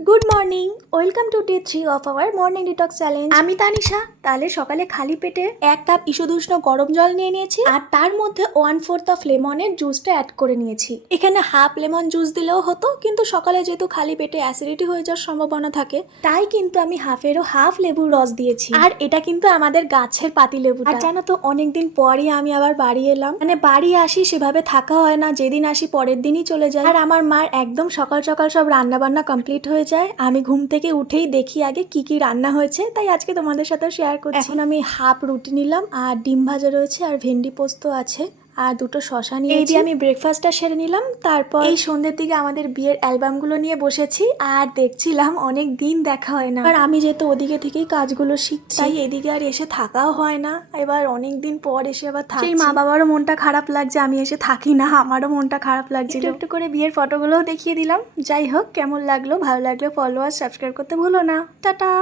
Good morning, welcome to day 3 of our morning detox challenge. আমি তানিশা। তাহলে সকালে খালি পেটে 1 কাপ ঈষদুষ্ণ গরম জল নিয়ে নিয়েছি আর তার মধ্যে 1/4 অফ লেমনের জুসটা অ্যাড করে নিয়েছি। এখানে হাফ লেমন জুস দিলেও হতো, কিন্তু সকালে যেহেতু খালি পেটে অ্যাসিডিটি হয়ে যাওয়ার সম্ভাবনা থাকে, তাই কিন্তু আমি হাফ লেবুর রস দিয়েছি। আর এটা কিন্তু আমাদের গাছের পাতি লেবু। আর জানো তো, অনেকদিন পরই আমি আবার বাড়ি এলাম। মানে বাড়ি আসি সেভাবে থাকা হয় না, যেদিন আসি পরের দিনই চলে যায়। আর আমার মার একদম সকাল সকাল সব রান্না বান্না কমপ্লিট হয়ে যায়। আমি ঘুম থেকে উঠেই দেখি আগে কি কি রান্না হয়েছে, তাই আজকে তোমাদের সাথে শেয়ার করছি। এখন আমি হাফ রুটি নিলাম আর ডিম ভাজা রয়েছে আর ভেন্ডি পোস্ত আছে আর দুটো শশা নিয়ে এই দিয়ে আমি ব্রেকফাস্টটা সেরে নিলাম। তারপর এই সন্ধ্যের দিকে আমাদের বিয়ের অ্যালবামগুলো নিয়ে বসেছি আর দেখছিলাম, অনেক দিন দেখা হয় না। আর আমি যেহেতু ওদিকে থেকেই কাজগুলো শিখছি, তাই এদিকে আর এসে থাকাও হয় না। এবার অনেক দিন পর এসে আবার থাকছি। সেই মা বাবারও মনটা খারাপ লাগছে আমি এসে থাকি না, আমারও মনটা খারাপ লাগছিল। একটু একটু করে বিয়ের ফটোগুলোও দেখিয়ে দিলাম। যাই হোক, কেমন লাগলো, ভালো লাগলো ফলো আর সাবস্ক্রাইব করতে ভুলো না। টাটা।